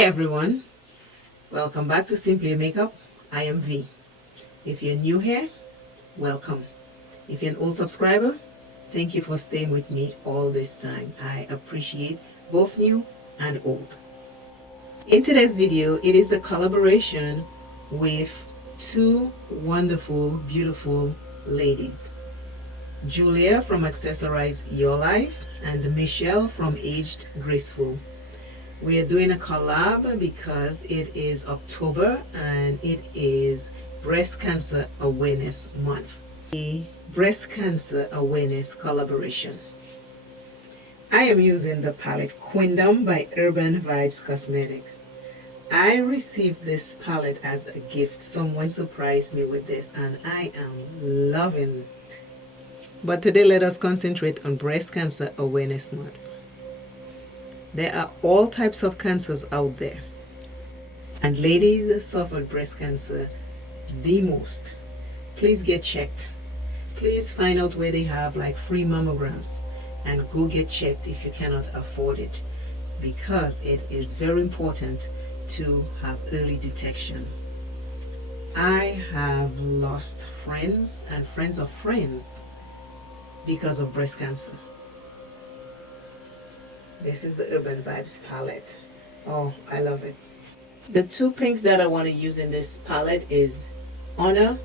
Hi everyone, welcome back to Simply Makeup. I am V. If you're new here, welcome. If you're an old subscriber, thank you for staying with me all this time. I appreciate both new and old. In today's video, it is a collaboration with two wonderful, beautiful ladies. Julia from Accessorize Your Life and Michelle from Aged Graceful. We are doing a collab because it is October and it is Breast Cancer Awareness Month. A breast cancer awareness collaboration. I am using the palette Queendom by Urban Vibes Cosmetics. I received this palette as a gift. Someone surprised me with this and I am loving it. But today let us concentrate on Breast Cancer Awareness Month. There are all types of cancers out there, and ladies suffer breast cancer the most. Please get checked. Please find out where they have like free mammograms and go get checked if you cannot afford it, because it is very important to have early detection. I have lost friends and friends of friends because of breast cancer. This is the Urban Vibes palette. Oh, I love it. The two pinks that I want to use in this palette is Honor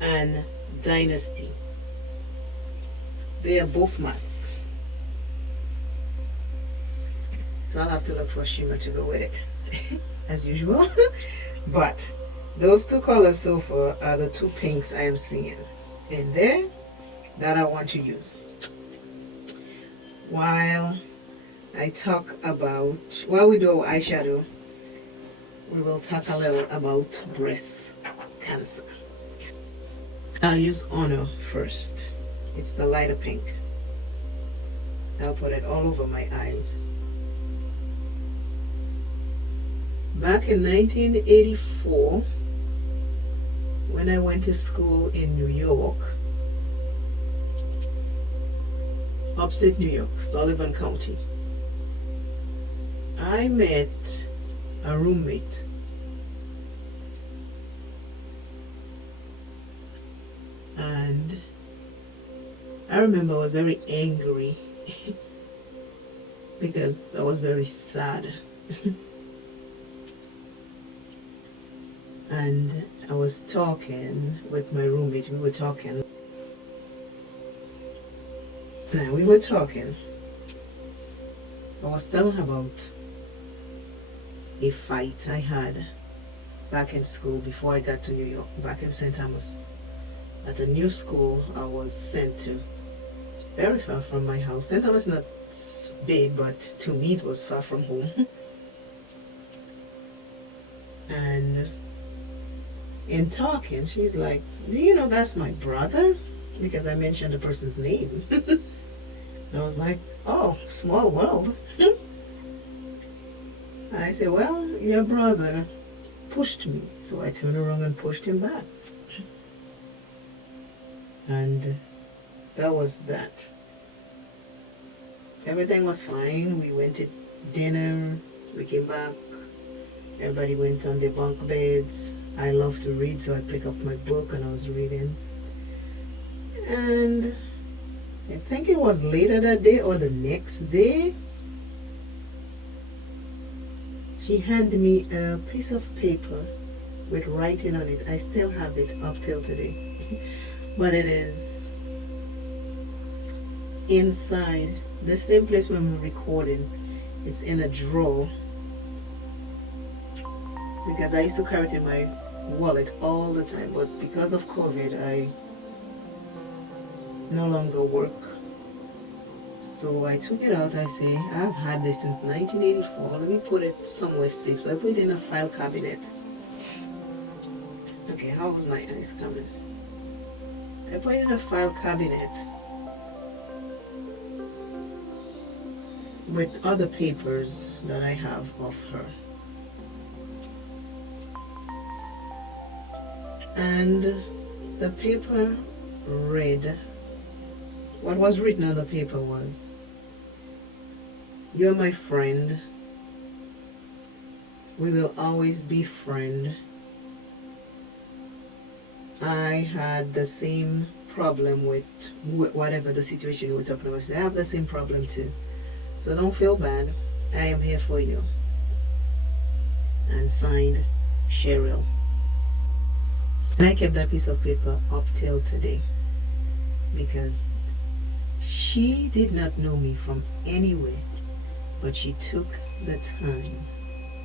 and Dynasty. They are both mattes. So I'll have to look for a shimmer to go with it, as usual. But those two colors so far are the two pinks I am seeing in there that I want to use. While we do our eyeshadow, we will talk a little about breast cancer. I'll use Honor first. It's the lighter pink. I'll put it all over my eyes. Back in 1984, when I went to school in New York, upstate New York, Sullivan County, I met a roommate and I remember I was very angry because I was very sad. And I was talking with my roommate. We were talking. I was telling about a fight I had back in school before I got to New York, back in St. Thomas. At a new school I was sent to, very far from my house. St. Thomas is not big, but to me it was far from home. And in talking, she's like, "Do you know that's my brother?" Because I mentioned the person's name. I was like, "Oh, small world." I said, "Well, your brother pushed me." So I turned around and pushed him back. And that was that. Everything was fine. We went to dinner. We came back. Everybody went on their bunk beds. I love to read, so I picked up my book and I was reading. And I think it was later that day or the next day, she handed me a piece of paper with writing on it. I still have it up till today. But it is inside the same place where I'm recording. It's in a drawer, because I used to carry it in my wallet all the time, but because of COVID I no longer work. So I took it out. I say, I've had this since 1984. Let me put it somewhere safe. So I put it in a file cabinet. Okay, how was my eyes coming? I put it in a file cabinet with other papers that I have of her. And the paper read, what was written on the paper was, You're my friend. We will always be friends. I had the same problem with whatever the situation you were talking about. I have the same problem too. So don't feel bad. I am here for you. And signed, Cheryl. And I kept that piece of paper up till today because she did not know me from anywhere, but she took the time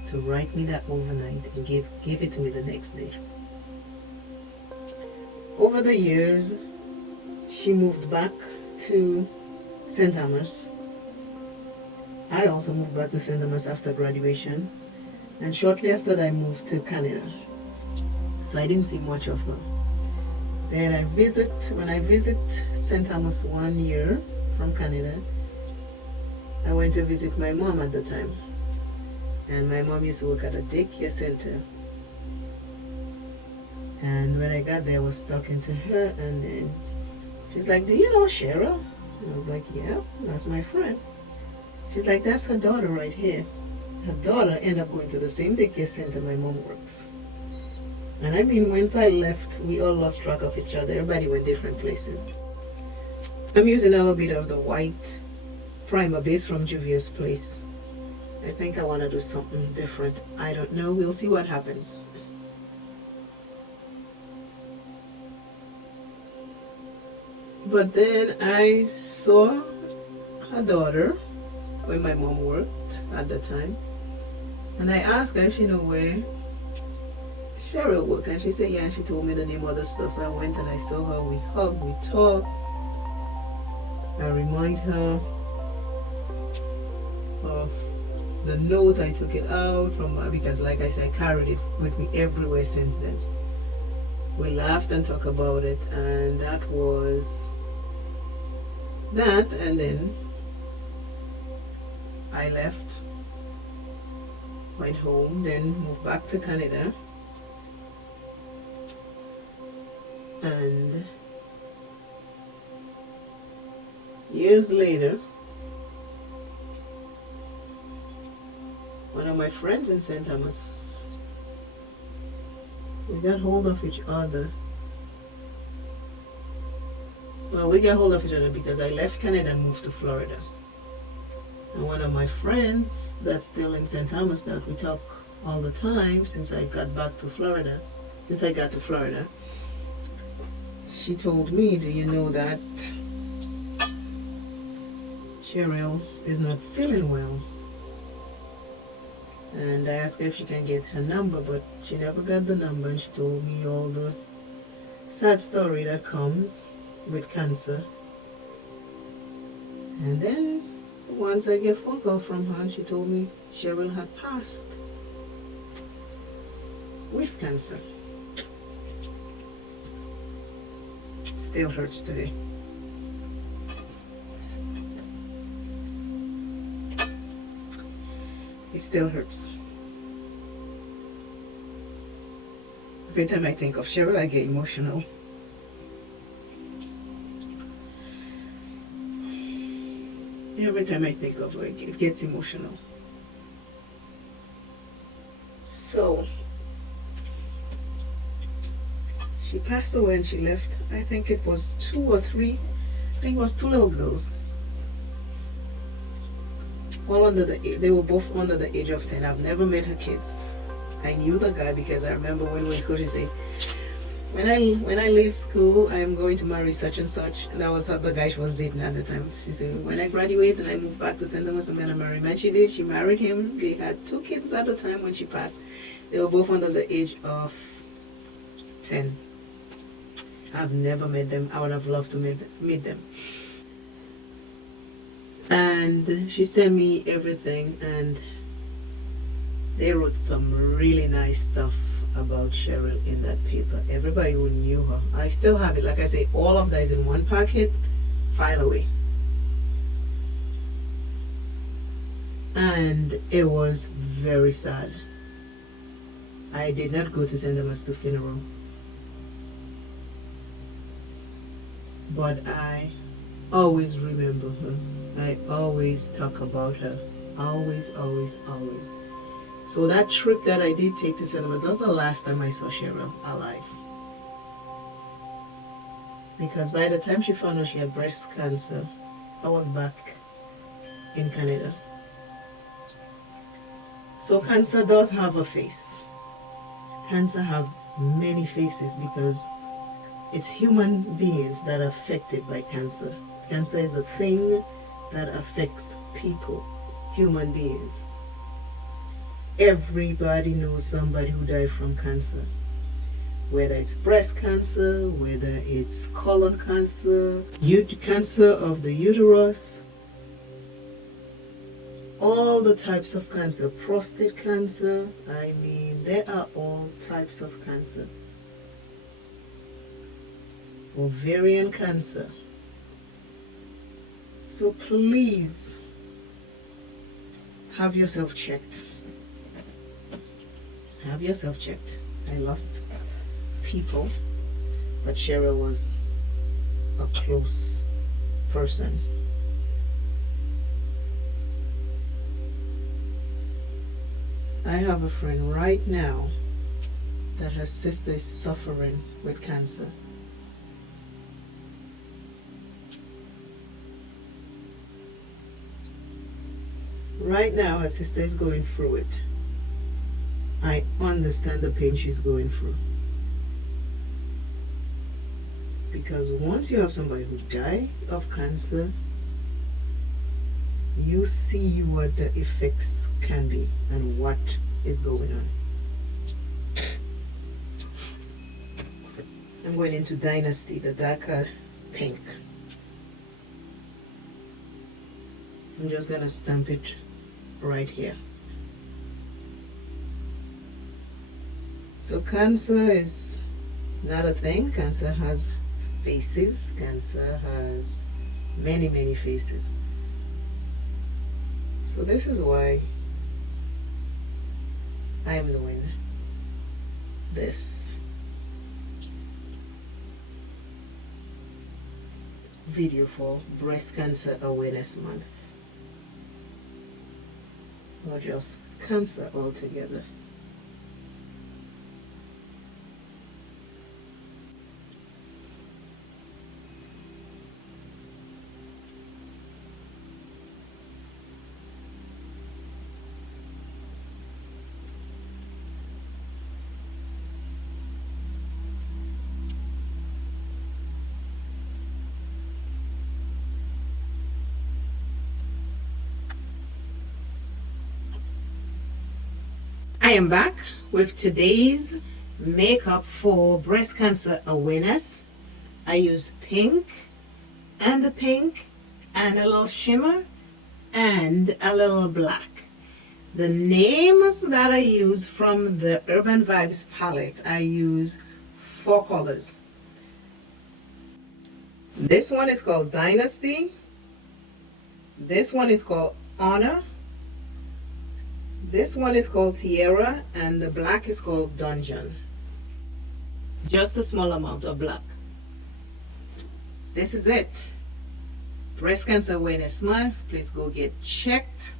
to write me that overnight and give it to me the next day. Over the years, she moved back to St. Thomas. I also moved back to St. Thomas after graduation, and shortly after that I moved to Canada. So I didn't see much of her. Then when I visit St. Thomas 1 year from Canada, I went to visit my mom at the time. And my mom used to work at a daycare center. And when I got there, I was talking to her, and then she's like, "Do you know Cheryl?" And I was like, "Yeah, that's my friend." She's like, "That's her daughter right here." Her daughter ended up going to the same daycare center my mom works. And I mean, once I left, we all lost track of each other. Everybody went different places. I'm using a little bit of the white primer base from JUVIA'S place. I think I want to do something different. I don't know. We'll see what happens. But then I saw her daughter when my mom worked at the time. And I asked her if she knew where Cheryl worked. And she said, yeah, and she told me the name of the stuff. So I went and I saw her. We hugged, we talked. I remind her of the note. I took it out from her because, like I said, I carried it with me everywhere since then. We laughed and talked about it, and that was that. And then I left, went home, then moved back to Canada, and years later, one of my friends in St. Thomas, we got hold of each other. Well, we got hold of each other because I left Canada and moved to Florida. And one of my friends that's still in St. Thomas that we talk all the time since I got to Florida, she told me, "Do you know that Cheryl is not feeling well?" And I asked her if she can get her number, but she never got the number, and she told me all the sad story that comes with cancer. And then once I get a phone call from her, and she told me Cheryl had passed with cancer. It still hurts today. It still hurts. Every time I think of Cheryl, I get emotional. Every time I think of her, it gets emotional. So, she passed away and she left, I think it was 2 or 3, I think it was 2 little girls. All they were both under the age of 10. I've never met her kids. I knew the guy because I remember when we were in school, she said, when I leave school, I am going to marry such and such. And that was the guy she was dating at the time. She said, when I graduate and I move back to St. Thomas, I'm going to marry him. And she did. She married him. They had 2 kids at the time when she passed. They were both under the age of 10. I've never met them. I would have loved to meet them. And she sent me everything, and they wrote some really nice stuff about Cheryl in that paper. Everybody who knew her. I still have it. Like I say, all of that is in one packet, file away. And it was very sad. I did not go to St. Thomas to funeral, but I always remember her. I always talk about her. Always, always, always. So that trip that I did take to cinemas, that was the last time I saw Cheryl alive. Because by the time she found out she had breast cancer, I was back in Canada. So cancer does have a face. Cancer have many faces because it's human beings that are affected by cancer. Cancer is a thing that affects people, human beings. Everybody knows somebody who died from cancer. Whether it's breast cancer, whether it's colon cancer, cancer of the uterus, all the types of cancer, prostate cancer, I mean, there are all types of cancer. Ovarian cancer. So please have yourself checked. Have yourself checked. I lost people, but Cheryl was a close person. I have a friend right now that her sister is suffering with cancer. Right now, her sister is going through it. I understand the pain she's going through. Because once you have somebody who died of cancer, you see what the effects can be and what is going on. I'm going into Dynasty, the darker pink. I'm just going to stamp it right here. So cancer is not a thing. Cancer has faces. Cancer has many, many faces. So this is why I'm doing this video for Breast Cancer Awareness Month, or just cancer altogether. I am back with today's makeup for breast cancer awareness. I use pink and a little shimmer and a little black. The names that I use from the Urban Vibes palette, I use 4 colors. This one is called Dynasty. This one is called Honor. This one is called Tierra, and the black is called Dungeon. Just a small amount of black. This is it. Breast Cancer Awareness Month. Please go get checked.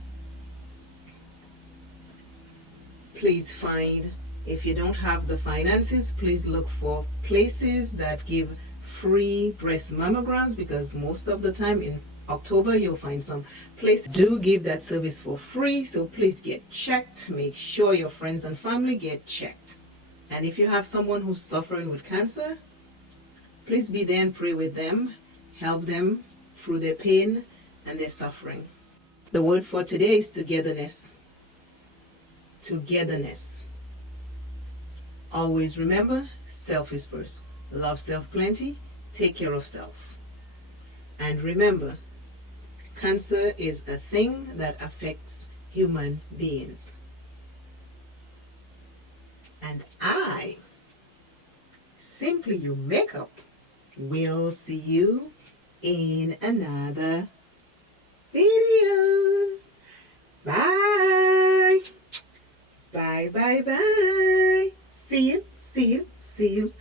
Please find, if you don't have the finances, please look for places that give free breast mammograms, because most of the time in October you'll find some places do give that service for free. So please get checked. Make sure your friends and family get checked. And if you have someone who's suffering with cancer, please be there and pray with them. Help them through their pain and their suffering. The word for today is togetherness. Togetherness. Always remember, self is first. Love self plenty. Take care of self. And remember, cancer is a thing that affects human beings. And I, Simply You Makeup, will see you in another video. Bye. Bye, bye, bye. See you, see you, see you.